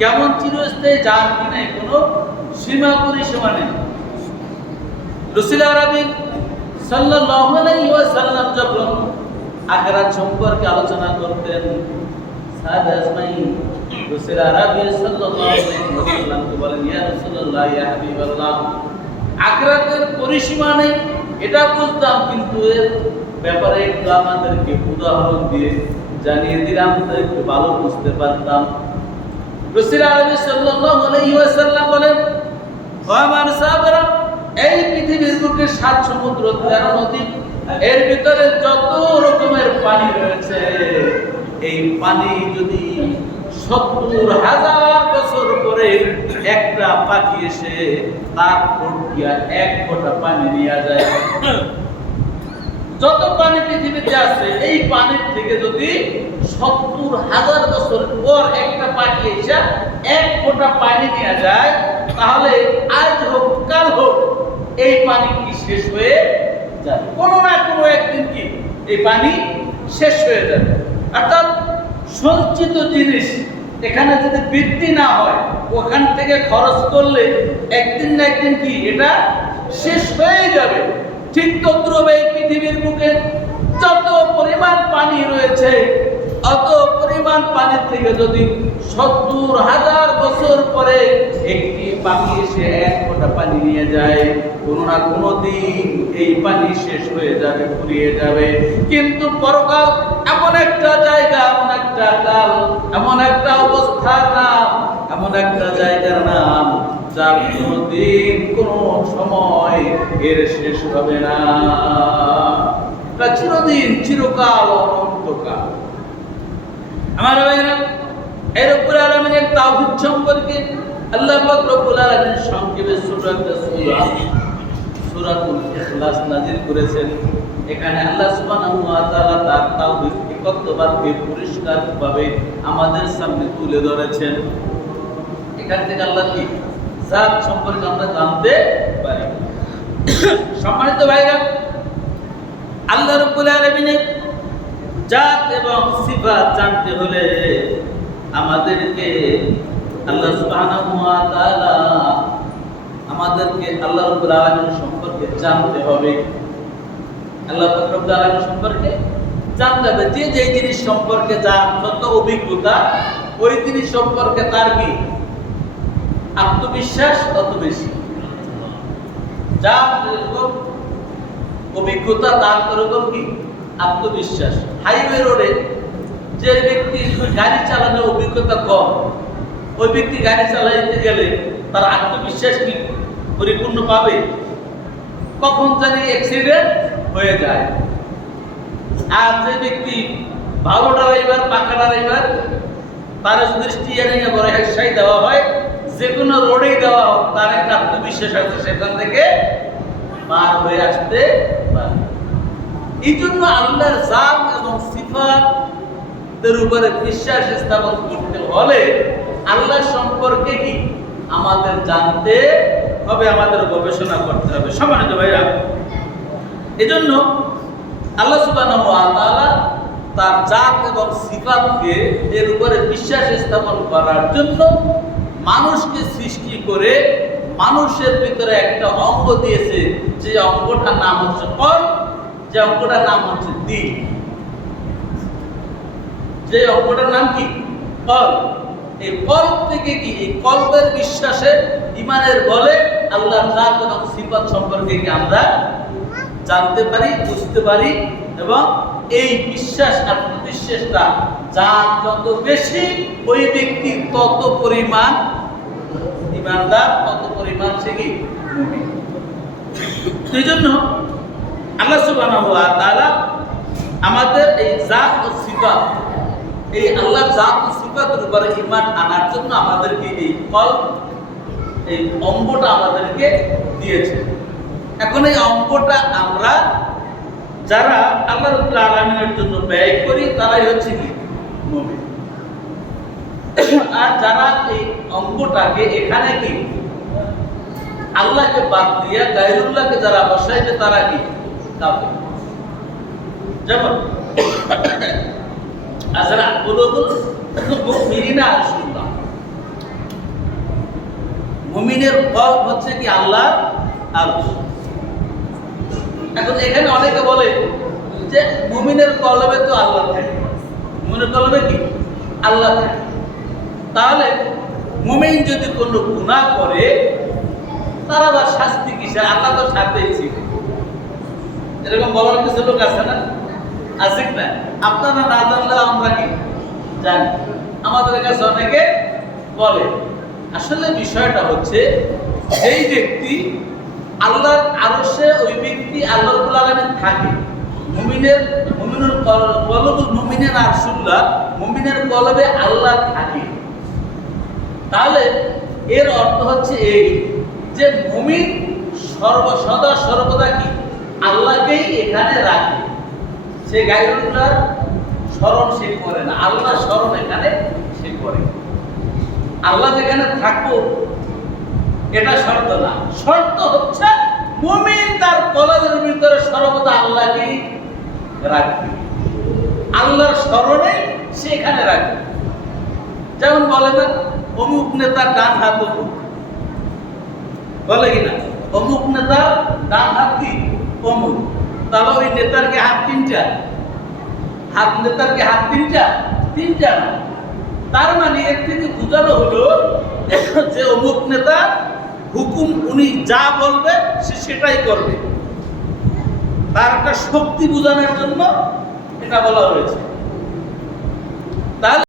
কেমন চিরস্থায়ী যার কিনা কোনো সীমা পরিসীমা নেই। রাসূল আরবি সাল্লাল্লাহু আলাইহি ওয়াসাল্লাম যখন আখিরাত সম্পর্কে আলোচনা করতেন, সাহাবা আজমাইন রাসূল আরবি সাল্লাল্লাহু আলাইহি ওয়াসাল্লামকে বলেন, ইয়া রাসূলুল্লাহ, ইয়া হাবিবাল্লাহ, আখিরাতের পরিসীমা নেই এটা বুঝতাম, কিন্তু এর ব্যাপারে একটু আমাদেরকে উদাহরণ দিয়ে জানিয়ে দিলাম তো একটু ভালো বুঝতে পারতাম। রাসূল আরবি সাল্লাল্লাহু আলাইহি ওয়াসাল্লাম বলেন, ও আমার সাহাবারা, এই পৃথিবীর বুকে 7 সমুদ্র 13 নদী, এর ভিতরে যত রকমের পানি রয়েছে, এই পানি যদি 70,000 বছর পরে একটা পাখি এসে তার ঠোঁট দিয়া 1 ফোঁটা পানি নিয়ে যায়, যত পানি পৃথিবীতে আছে এই পানির থেকে যদি 70,000 বছর পর একটা পাখি এসে 1 ফোঁটা পানি নিয়ে যায়, তাহলে আজ হোক কাল হোক এই পানি কি শেষ হয়ে যাবে? কোনো না কোনো একদিন কি এই পানি শেষ হয়ে যাবে। অর্থাৎ সঞ্চিত জিনিস এখানে যদি বৃদ্ধি না হয়, ওখান থেকে খরচ করলে একদিন না একদিন কি এটা শেষ হয়ে যাবে। ঠিক তদ্রুপ এই পৃথিবীর বুকে যত পরিমাণ পানি রয়েছে, অত পরিমাণ পানির থেকে যদি 70,000 বছর পরে একটি পাখি এসে 1 ফোঁটা পানি নিয়ে যায়, কোনো না কোনো দিন এই পানি শেষ হয়ে যাবে, ফুরিয়ে যাবে। কিন্তু পরকাল এমন একটা জায়গা, এমন একটা কাল, এমন একটা অবস্থার নাম, এমন একটা জায়গার নাম, যার কোনো দিন কোনো সময় এর শেষ হবে না। এটা চিরদিন, চিরকাল, অনন্তকাল। আমার ভাইরা, এর উপরে আলামিনের তাওহীদ সম্পর্কে আল্লাহ পাক রব্বুল আলামিন সংক্ষেপে সূরাতুল ইখলাস নাযিল করেছেন। এখানে আল্লাহ সুবহানাহু ওয়া তাআলা তার তাওহীদ একত্ববাদকে পরিষ্কারভাবে আমাদের সামনে তুলে ধরেছেন। এখান থেকে আল্লাহ কি জাত সম্পর্কে আমরা জানতে পারি। সম্মানিত ভাইরা, আল্লাহ রাব্বুল আলামিনের জাত এবং সিফাত জানতে হলে আমাদেরকে আল্লাহ সুবহানাহু ওয়া তাআলা আমাদেরকে আল্লাহ রাব্বুল আলামিন সম্পর্কে জানতে হবে। আল্লাহ রাব্বুল আলামিন সম্পর্কে জানতে হবে। যে জিনিস সম্পর্কে যার যত অভিজ্ঞতা, ওই জিনিস সম্পর্কে তার কি আত্মবিশ্বাস তত বেশি। যার যেরকম অভিজ্ঞতা তার এরকম কি আত্মবিশ্বাস। হাইওয়ে রোডে যে ব্যক্তি গাড়ি চালানোর অভিজ্ঞতা কম, ওই ব্যক্তি গাড়ি চালাইতে গেলে তার আত্মবিশ্বাস কি পরিপূর্ণ পাবে? কখন জানি অ্যাক্সিডেন্ট হয়ে যায়। আর যে ব্যক্তি ভালো ড্রাইভার, পাকা ড্রাইভার, তার যদি স্টিয়ারিং এ বড় হেডসাই দেওয়া হয়, যে কোনো রোডেই দেওয়া হোক, তার একটা আত্মবিশ্বাস আছে সেখান থেকে পার হয়ে আসতে পারে। এই জন্য আল্লাহর জাত এবং সিফাতের উপরে বিশ্বাস স্থাপন করতে হলে আল্লাহ সম্পর্কে কি আমাদের জানতে হবে, আমাদের গবেষণা করতে হবে। সম্মানিত ভাইরা, এজন্য আল্লাহ সুবহানাহু ওয়া তাআলা তার জাত এবং সিফাতকে এর উপরে বিশ্বাস স্থাপন করার জন্য মানুষকে সৃষ্টি করে মানুষের ভিতরে একটা অঙ্গ দিয়েছে, যে অঙ্গটার নাম হচ্ছে কল, যে অঙ্গটার নাম হচ্ছে দিল। যে অঙ্গটার নাম কি কল। এই কল থেকে কি এই কলবের বিশ্বাসে, ঈমানের বলে আল্লাহর জাত এবং সিফাত সম্পর্কে কি আমরা জানতে পারি, বুঝতে পারি। এবং এই বিশ্বাস, আত্মবিশ্বাসটা যার যত বেশি, ওই ব্যক্তি তত পরিমাণ ঈমানদার, তত পরিমাণ সে কি মুমিন। এই জন্য আল্লাহ সুবহানাহু ওয়া তাআলা আমাদের এই জাত ও সিফাত, এই আল্লাহর জাত ও সিফাতের উপরে ঈমান আনার জন্য আমাদেরকে এই কলব, এই অঙ্গটা আমাদেরকে দিয়েছে। এখন এই অঙ্গটা আমরা যারা আল্লাহ রাব্বুল আলামিনের জন্য ব্যয় করি, তারাই হচ্ছে কি মুমিন। আর যারা এই অঙ্গটাকে এখানে কি আল্লাহকে বাদ দিয়া গায়রুল্লাহকে যারা বসাইবে, তারা কি কাফের। যেমন আজরা কুলুবুল মুমিনিনা আশুল্লাহ, মুমিনের কলব হচ্ছে কি আল্লাহ আরশ। এখন এখানে অনেকে বলে যে মুমিনের কলবে তো আল্লাহ থাকে, মুমিনের কলবে কি আল্লাহ থাকে, তাহলে মুমিন যদি কোনো গুনাহ করে তার আবার শাস্তি কিসের, আল্লাহ তো সাথেই ছিল। এরকম বলার কিছু লোক আছে না, আছে না? আপনারা না জানলেও আমরা কি জানি, আমাদের কাছে অনেকে বলে। আসলে বিষয়টা হচ্ছে যেই ব্যক্তি আল্লাহর আরশে, ওই ব্যক্তি আল্লাহ রাব্বুল আলামিন থাকে। মুমিনের কলবুল মুমিনের আরশুল্লাহ, মুমিনের কলবে আল্লাহ থাকে। তাহলে এর অর্থ হচ্ছে এই যে মুমিন সদা সর্বদা কি আল্লাহকেই এখানে রাখে, সে গায়রুল্লাহ স্মরণ সে করে না, আল্লাহ স্মরণ এখানে সে করে। আল্লাহ যেখানে থাকবো এটা শর্ত না, শর্ত হচ্ছে মুমিন তার কলবের ভিতরে সর্বদা আল্লাহকেই রাখবে, আল্লাহর স্মরণে সে এখানে রাখবে। যেমন বলে না অমুক নেতার ডান হাত অমুক, বলে কিনা অমুক নেতার ডান হাত কি অমুক, তাহলে ওই নেতার কি হাত তিনটা? হাত নেতার কি হাত তিনটা? তিনটা না। তার মানে এর থেকে বোঝানো হলো যে অমুক নেতা হুকুম উনি যা বলবে সে সেটাই করবে, তার একটা শক্তি বোঝানোর জন্য এটা বলা হয়েছে। তাহলে